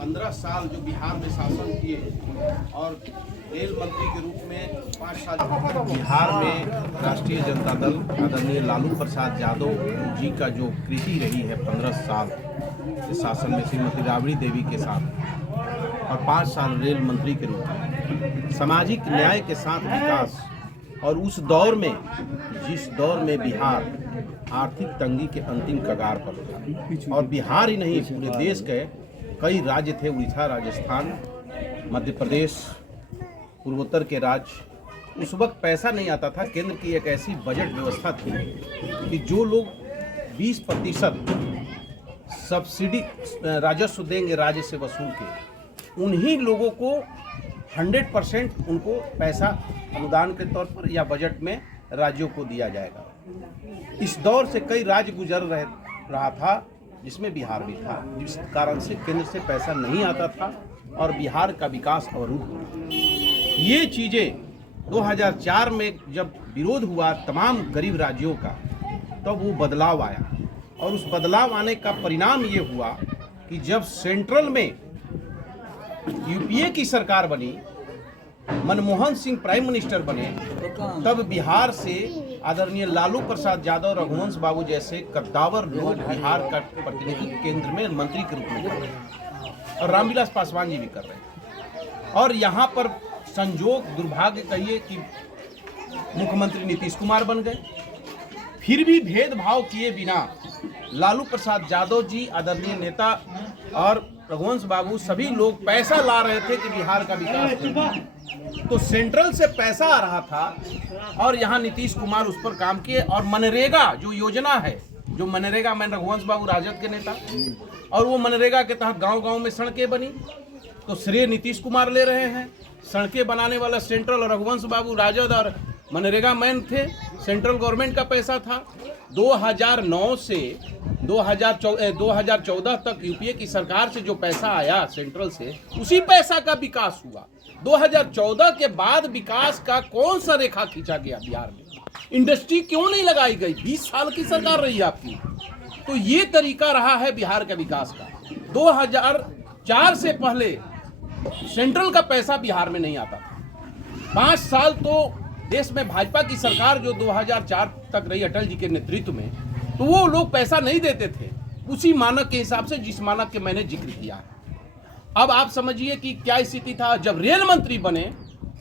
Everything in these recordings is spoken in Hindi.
पंद्रह साल जो बिहार में शासन किए और रेल मंत्री के रूप में 5 साल बिहार में राष्ट्रीय जनता दल आदरणीय लालू प्रसाद यादव जी का जो कृति रही है 15 साल के शासन में श्रीमती राबड़ी देवी के साथ और 5 साल रेल मंत्री के रूप में सामाजिक न्याय के साथ विकास और उस दौर में जिस दौर में बिहार आर्थिक तंगी के अंतिम कगार पर था और बिहार ही नहीं पूरे देश के कई राज्य थे, उड़ीसा, राजस्थान, मध्य प्रदेश, पूर्वोत्तर के राज्य, उस वक्त पैसा नहीं आता था। केंद्र की एक ऐसी बजट व्यवस्था थी कि जो लोग 20% सब्सिडी राजस्व देंगे राज्य से वसूल के, उन्हीं लोगों को 100% उनको पैसा अनुदान के तौर पर या बजट में राज्यों को दिया जाएगा। इस दौर से कई राज्य गुजर रहा था जिसमें बिहार भी था, जिस कारण से केंद्र से पैसा नहीं आता था और बिहार का विकास अवरुद्ध था। ये चीज़ें 2004 में जब विरोध हुआ तमाम गरीब राज्यों का, तब वो बदलाव आया और उस बदलाव आने का परिणाम ये हुआ कि जब सेंट्रल में यूपीए की सरकार बनी, मनमोहन सिंह प्राइम मिनिस्टर बने, तब बिहार से आदरणीय लालू प्रसाद यादव, रघुवंश बाबू जैसे कद्दावर लोग बिहार का प्रतिनिधित्व केंद्र में मंत्री के रूप में कर रहे हैं और रामविलास पासवान जी भी कर रहे हैं। और यहाँ पर संजोग दुर्भाग्य कहिए कि मुख्यमंत्री नीतीश कुमार बन गए। फिर भी भेदभाव किए बिना लालू प्रसाद यादव जी, आदरणीय नेता, और रघुवंश बाबू सभी लोग पैसा ला रहे थे कि बिहार का विकास हो। तो सेंट्रल से पैसा आ रहा था और यहाँ नीतीश कुमार उस पर काम किए और मनरेगा जो योजना है, जो मनरेगा में रघुवंश बाबू राजद के नेता, और वो मनरेगा के तहत गांव-गांव में सड़कें बनी, तो श्रेय नीतीश कुमार ले रहे हैं। सड़कें बनाने वाला सेंट्रल और रघुवंश बाबू राजद और मनरेगा मैन थे, सेंट्रल गवर्नमेंट का पैसा था। 2009 से 2014 तक यूपीए की सरकार से जो पैसा आया सेंट्रल से, उसी पैसा का विकास हुआ। 2014 के बाद विकास का कौन सा रेखा खींचा गया बिहार में? इंडस्ट्री क्यों नहीं लगाई गई? 20 साल की सरकार रही आपकी। तो ये तरीका रहा है बिहार के विकास का। 2004 से पहले सेंट्रल का पैसा बिहार में नहीं आता था। 5 साल तो देश में भाजपा की सरकार जो 2004 तक रही अटल जी के नेतृत्व में, तो वो लोग पैसा नहीं देते थे उसी मानक के हिसाब से जिस मानक के मैंने जिक्र किया है। अब आप समझिए कि क्या स्थिति था। जब रेल मंत्री बने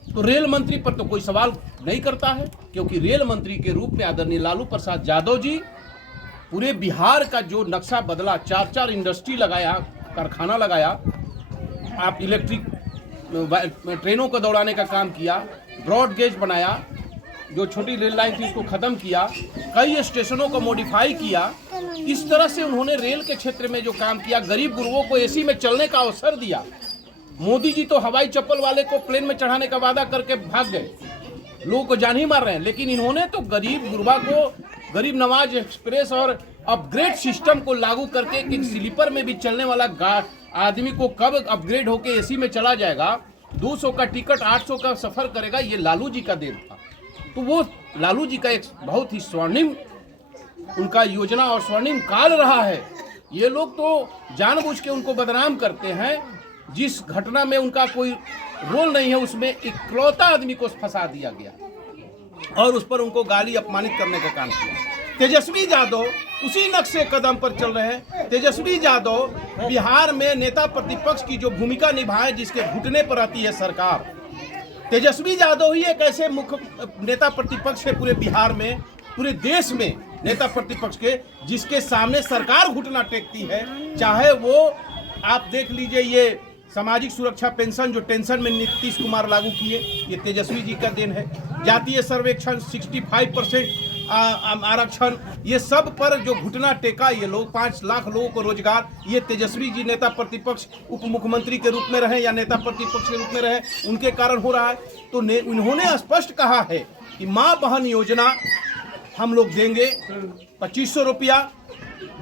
तो रेल मंत्री पर तो कोई सवाल नहीं करता है, क्योंकि रेल मंत्री के रूप में आदरणीय लालू प्रसाद यादव जी पूरे बिहार का जो नक्शा बदला, 4 इंडस्ट्री लगाया, कारखाना लगाया, आप इलेक्ट्रिक ट्रेनों को दौड़ाने का काम किया, ब्रॉड गेज बनाया, जो छोटी रेल लाइन थी उसको खत्म किया, कई स्टेशनों को मॉडिफाई किया। इस तरह से उन्होंने रेल के क्षेत्र में जो काम किया, गरीब गुरुओं को एसी में चलने का अवसर दिया। मोदी जी तो हवाई चप्पल वाले को प्लेन में चढ़ाने का वादा करके भाग गए, लोगों को जान ही मार रहे हैं, लेकिन इन्होंने तो गरीब गुरबा को गरीब नवाज एक्सप्रेस और अपग्रेड सिस्टम को लागू करके कि स्लीपर में भी चलने वाला आदमी को कब अपग्रेड होकर एसी में चला जाएगा, 200 का टिकट 800 का सफर करेगा, ये लालू जी का देन था। तो वो लालू जी का एक बहुत ही स्वर्णिम उनका योजना और स्वर्णिम काल रहा है। ये लोग तो जानबूझ के उनको बदनाम करते हैं। जिस घटना में उनका कोई रोल नहीं है, उसमें इकलौता आदमी को फंसा दिया गया और उस पर उनको गाली अपमानित करने का काम किया। तेजस्वी यादव उसी नक्शे कदम पर चल रहे हैं। तेजस्वी यादव बिहार में नेता प्रतिपक्ष की जो भूमिका निभाए, जिसके घुटने पर आती है सरकार, तेजस्वी यादव ही एक ऐसे मुख्य नेता प्रतिपक्ष है पूरे बिहार में, पूरे देश में नेता प्रतिपक्ष के, जिसके सामने सरकार घुटना टेकती है। चाहे वो आप देख लीजिए, ये सामाजिक सुरक्षा पेंशन जो टेंशन में नीतीश कुमार लागू किए, ये तेजस्वी जी का देन है। जातीय सर्वेक्षण, 65% आरक्षण, ये सब पर जो घुटना टेका ये लोग, 5 लाख लोगों को रोजगार, ये तेजस्वी जी नेता प्रतिपक्ष उप मुख्यमंत्री के रूप में रहे या नेता प्रतिपक्ष के रूप में रहे, उनके कारण हो रहा है। तो उन्होंने स्पष्ट कहा है कि माँ बहन योजना हम लोग देंगे, 2500 रुपया,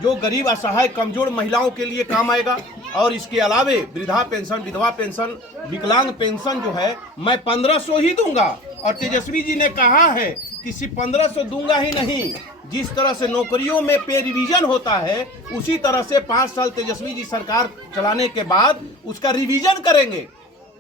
जो गरीब असहाय कमजोर महिलाओं के लिए काम आएगा। और इसके अलावे वृद्धा पेंशन, विधवा पेंशन, विकलांग पेंशन जो है मैं 1500 ही दूंगा। और तेजस्वी जी ने कहा है किसी 1500 दूंगा ही नहीं, जिस तरह से नौकरियों में पे रिवीजन होता है उसी तरह से 5 साल तेजस्वी जी सरकार चलाने के बाद उसका रिवीजन करेंगे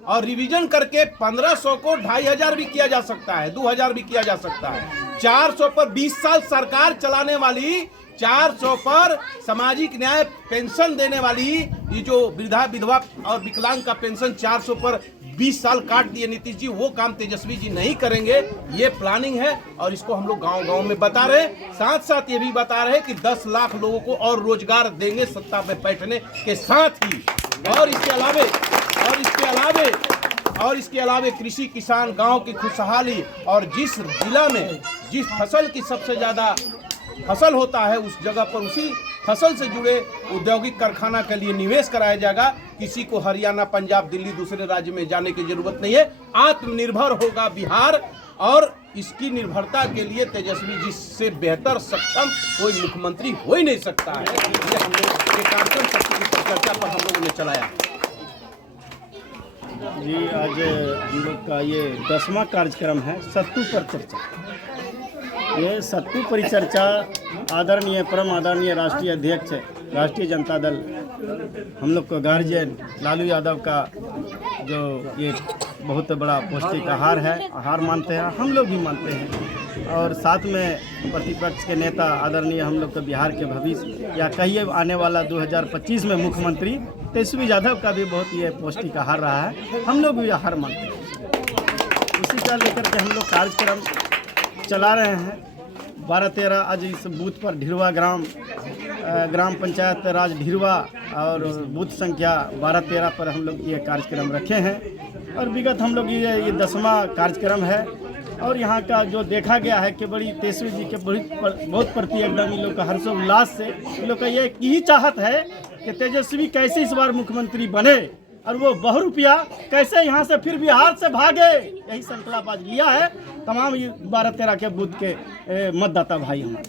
और रिवीजन करके 1500 को 2500 भी किया जा सकता है, 2000 भी किया जा सकता है। 400 पर 20 साल सरकार चलाने वाली, 400 पर सामाजिक न्याय पेंशन देने वाली, ये जो वृद्धा विधवा और विकलांग का पेंशन 400 पर 20 साल काट दिए नीतीश जी, वो काम तेजस्वी जी नहीं करेंगे। ये प्लानिंग है और इसको हम लोग गांव-गांव में बता रहे हैं। साथ साथ ये भी बता रहे हैं कि 10 लाख लोगों को और रोजगार देंगे सत्ता में बैठने के साथ ही। और इसके अलावे कृषि किसान गांव की खुशहाली और जिस जिला में जिस फसल की सबसे ज़्यादा फसल होता है उस जगह पर उसी फसल से जुड़े औद्योगिक कारखाना के लिए निवेश कराया जाएगा। किसी को हरियाणा, पंजाब, दिल्ली, दूसरे राज्य में जाने की जरूरत नहीं है। आत्मनिर्भर होगा बिहार और इसकी निर्भरता के लिए तेजस्वी जी से बेहतर सक्षम कोई मुख्यमंत्री हो ही नहीं सकता है। ये हम लोग ये कार्यक्रम शक्ति की चर्चा पर हम लोगों ने चलाया जी। आज हम लोग का ये 10वां कार्यक्रम है सत्तू पर चर्चा। ये सत्तू परिचर्चा आदरणीय परम आदरणीय राष्ट्रीय अध्यक्ष राष्ट्रीय जनता दल हम लोग को गार्जियन लालू यादव का जो ये बहुत बड़ा पौष्टिक आहार है, आहार मानते हैं, हम लोग भी मानते हैं। और साथ में प्रतिपक्ष के नेता आदरणीय हम लोग के बिहार के भविष्य या कहिए आने वाला 2025 में मुख्यमंत्री तेजस्वी यादव का भी बहुत ये पौष्टिक आहार रहा है, हम लोग भी आहार मानते हैं। उसी का लेकर के हम लोग कार्यक्रम चला रहे हैं। 12-13 आज इस बूथ पर ढिरवा ग्राम पंचायत राज ढिरवा और बूथ संख्या 12-13 पर हम लोग ये कार्यक्रम रखे हैं। और विगत हम लोग ये 10वां कार्यक्रम है और यहाँ का जो देखा गया है कि बड़ी तेजस्वी जी के बहुत प्रति एकदम इन लोग का हर्षोल्लास से इन लोग का ये ही चाहत है कि तेजस्वी कैसे इस बार मुख्यमंत्री बने और वो बहुरूपिया कैसे यहाँ से फिर बिहार से भागे, यही संकल्प लिया है तमाम 12-13 के बूथ के मतदाता भाई हमारे।